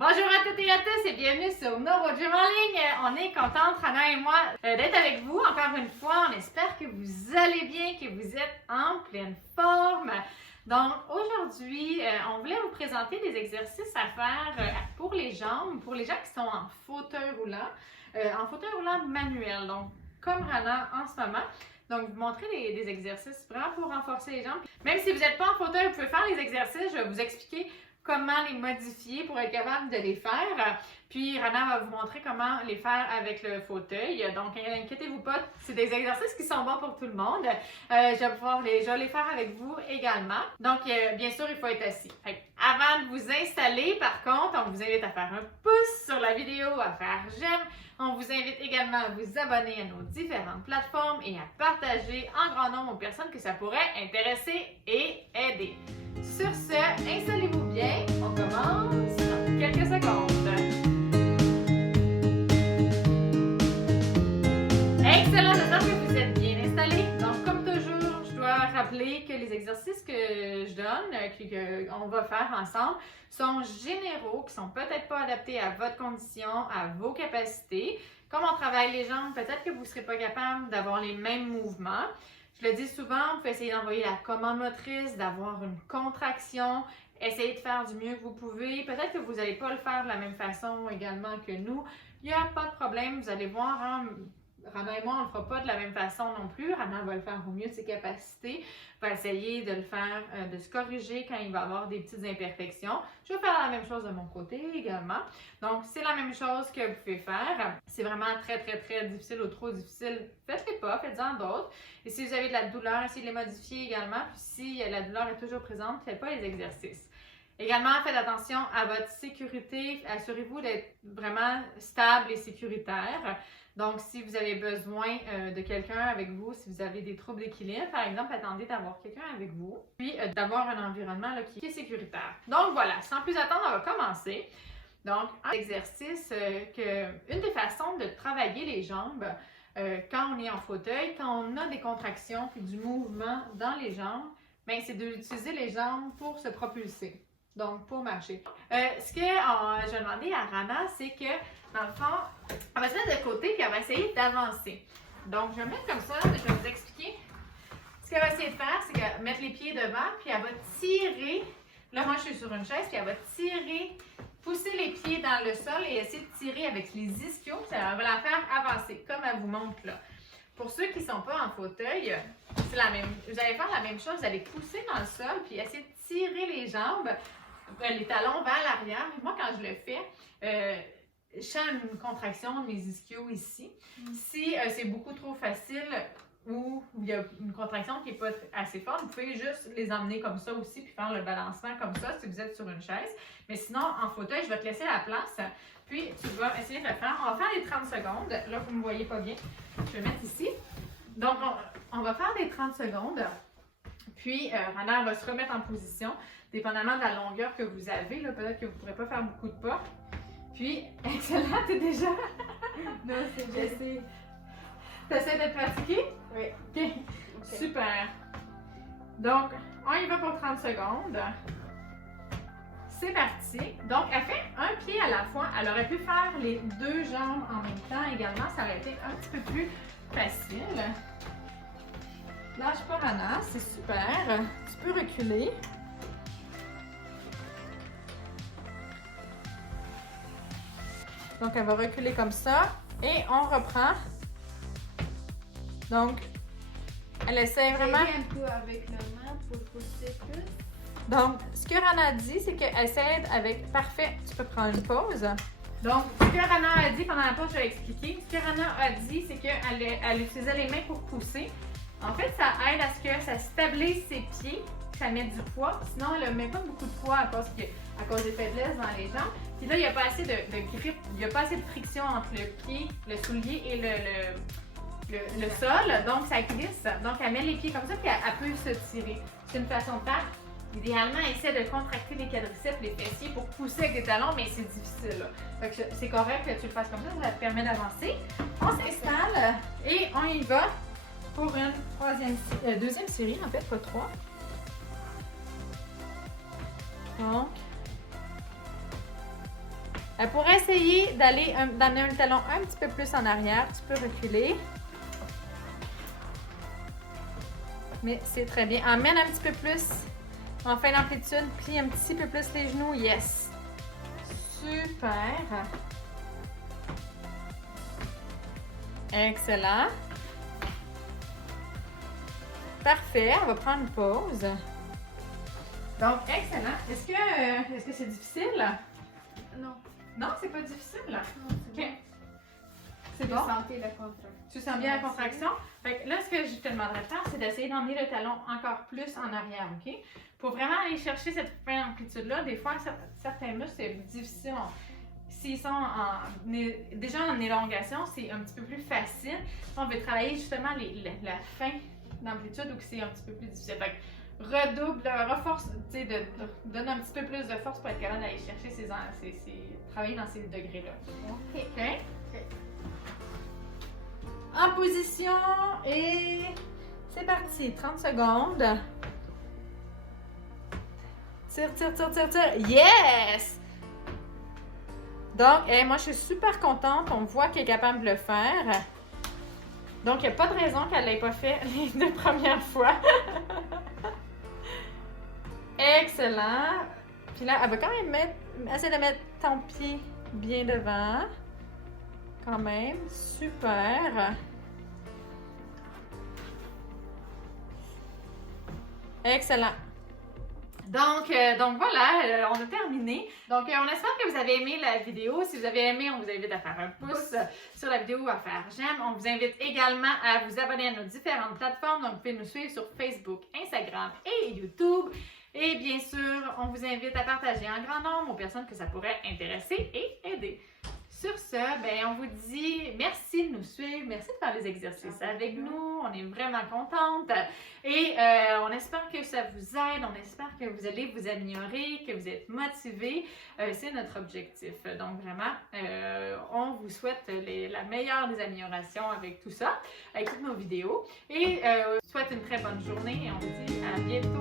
Bonjour à toutes et à tous et bienvenue sur Nouveau Gym en ligne. On est contente, Rana et moi, d'être avec vous encore une fois. On espère que vous allez bien, que vous êtes en pleine forme. Donc aujourd'hui, on voulait vous présenter des exercices à faire pour les jambes, pour les gens qui sont en fauteuil roulant manuel. Donc comme Rana en ce moment. Donc, vous montrer des exercices vraiment pour renforcer les jambes. Même si vous n'êtes pas en fauteuil, vous pouvez faire les exercices. Je vais vous expliquer comment les modifier pour être capable de les faire. Puis, Rana va vous montrer comment les faire avec le fauteuil. Donc, inquiétez-vous pas, c'est des exercices qui sont bons pour tout le monde. Je vais pouvoir les faire avec vous également. Donc, bien sûr, il faut être assis. Avant de vous installer, par contre, on vous invite à faire un pouce sur la vidéo, à faire j'aime. On vous invite également à vous abonner à nos différentes plateformes et à partager en grand nombre aux personnes que ça pourrait intéresser et aider. Sur ce, installez-vous bien. On commence dans quelques secondes. Excellent, j'espère que vous êtes bien installés. Donc, comme toujours, je dois rappeler que les exercices que je donne, qu'on va faire ensemble, sont généraux, qui sont peut-être pas adaptés à votre condition, à vos capacités. Comme on travaille les jambes, peut-être que vous ne serez pas capable d'avoir les mêmes mouvements. Je le dis souvent, vous pouvez essayer d'envoyer la commande motrice, d'avoir une contraction, essayez de faire du mieux que vous pouvez. Peut-être que vous n'allez pas le faire de la même façon également que nous. Il n'y a pas de problème, vous allez voir, hein, Rana et moi, on ne le fera pas de la même façon non plus. Rana va le faire au mieux de ses capacités. Va essayer de le faire, de se corriger quand il va avoir des petites imperfections. Je vais faire la même chose de mon côté également. Donc, c'est la même chose que vous pouvez faire. C'est vraiment très difficile ou trop difficile. Faites-les pas, faites-en d'autres. Et si vous avez de la douleur, essayez de les modifier également. Puis si la douleur est toujours présente, faites pas les exercices. Également, faites attention à votre sécurité. Assurez-vous d'être vraiment stable et sécuritaire. Donc, si vous avez besoin de quelqu'un avec vous, si vous avez des troubles d'équilibre, par exemple, attendez d'avoir quelqu'un avec vous, puis d'avoir un environnement là, qui est sécuritaire. Donc, voilà, sans plus attendre, on va commencer. Donc, un exercice, une des façons de travailler les jambes quand on est en fauteuil, quand on a des contractions puis du mouvement dans les jambes, bien, c'est d'utiliser les jambes pour se propulser. Donc, pour marcher. Ce que je vais demander à Rana, c'est que, dans le fond, elle va se mettre de côté et elle va essayer d'avancer. Donc, je vais me mettre comme ça, je vais vous expliquer. Ce qu'elle va essayer de faire, c'est qu'elle va mettre les pieds devant, puis elle va tirer. Là, moi, je suis sur une chaise, puis elle va tirer, pousser les pieds dans le sol et essayer de tirer avec les ischios, puis elle va la faire avancer, comme elle vous montre là. Pour ceux qui ne sont pas en fauteuil, c'est la même. Vous allez faire la même chose, vous allez pousser dans le sol, puis essayer de tirer les jambes, les talons vers l'arrière. Moi, quand je le fais, je sens une contraction de mes ischios ici. Si c'est beaucoup trop facile ou il y a une contraction qui n'est pas assez forte, vous pouvez juste les emmener comme ça aussi puis faire le balancement comme ça si vous êtes sur une chaise. Mais sinon, en fauteuil, je vais te laisser la place. Puis, tu vas essayer de le faire. On va faire les 30 secondes. Là, vous ne me voyez pas bien. Je vais mettre ici. Donc, on va faire des 30 secondes. Puis, Rana va se remettre en position, dépendamment de la longueur que vous avez. Peut-être que vous ne pourrez pas faire beaucoup de pas. Puis, excellent, t'es déjà? Non, c'est j'essaie. T'essaies de pratiquer? Oui. OK. Super. Donc, on y va pour 30 secondes. C'est parti. Donc, elle fait un pied à la fois. Elle aurait pu faire les deux jambes en même temps également. Ça aurait été un petit peu plus facile. Lâche pas, Rana. C'est super. Tu peux reculer. Donc, elle va reculer comme ça. Et on reprend. Donc, elle essaie vraiment... un peu avec la main pour pousser plus. Donc, ce que Rana dit, c'est qu'elle s'aide avec... Parfait, tu peux prendre une pause. Donc, ce que Rana a dit pendant la pause, je vais expliquer. Ce que Rana a dit, c'est qu'elle utilisait les mains pour pousser. En fait, ça aide à ce que ça stabilise ses pieds, que ça mette du poids. Sinon, elle ne met pas beaucoup de poids à cause des faiblesses dans les jambes. Puis là, il n'y a pas assez de grip, il n'y a pas assez de friction entre le pied, le soulier et le sol. Donc, ça glisse. Donc, elle met les pieds comme ça, puis elle peut se tirer. C'est une façon de faire. Idéalement, essaie de contracter les quadriceps, les fessiers pour pousser avec des talons, mais c'est difficile. C'est correct que tu le fasses comme ça te permet d'avancer. On s'installe et on y va pour une deuxième série, en fait, pas 3. Donc, Pour essayer d'amener un talon un petit peu plus en arrière, tu peux reculer. Mais c'est très bien. Emmène un petit peu plus en fin d'amplitude. Plie un petit peu plus les genoux. Yes! Super! Excellent! Parfait, on va prendre une pause. Donc, excellent. Est-ce que c'est difficile? Non. Non, c'est pas difficile. Non, c'est OK. bon. C'est Je bon? sentais la contraction. Tu sens bien la contraction? Fait que là, ce que je te demanderais de faire, c'est d'essayer d'emmener le talon encore plus en arrière, OK? Pour vraiment aller chercher cette fin d'amplitude-là, des fois, certains muscles, c'est difficile. S'ils sont déjà en élongation, c'est un petit peu plus facile. On veut travailler justement la fin d'amplitude où c'est un petit peu plus difficile. Fait que redouble, reforce, tu sais, donne un petit peu plus de force pour être capable d'aller chercher travailler dans ces degrés-là. OK. OK? En position et c'est parti. 30 secondes. Tire, tire, tire, tire, tire. Yes! Donc, moi, je suis super contente. On voit qu'elle est capable de le faire. Donc, il n'y a pas de raison qu'elle ne l'ait pas fait les 2 premières fois. Excellent. Puis là, elle va quand même essayer de mettre ton pied bien devant. Quand même. Super. Excellent. Donc voilà, on a terminé. Donc, on espère que vous avez aimé la vidéo. Si vous avez aimé, on vous invite à faire un pouce sur la vidéo, à faire j'aime. On vous invite également à vous abonner à nos différentes plateformes. Donc, vous pouvez nous suivre sur Facebook, Instagram et YouTube. Et bien sûr, on vous invite à partager en grand nombre aux personnes que ça pourrait intéresser et aider. Sur ce, ben, on vous dit merci de nous suivre, merci de faire les exercices avec nous, on est vraiment contente et on espère que ça vous aide, on espère que vous allez vous améliorer, que vous êtes motivés, c'est notre objectif. Donc vraiment, on vous souhaite la meilleure des améliorations avec tout ça, avec toutes nos vidéos et souhaite une très bonne journée et on vous dit à bientôt.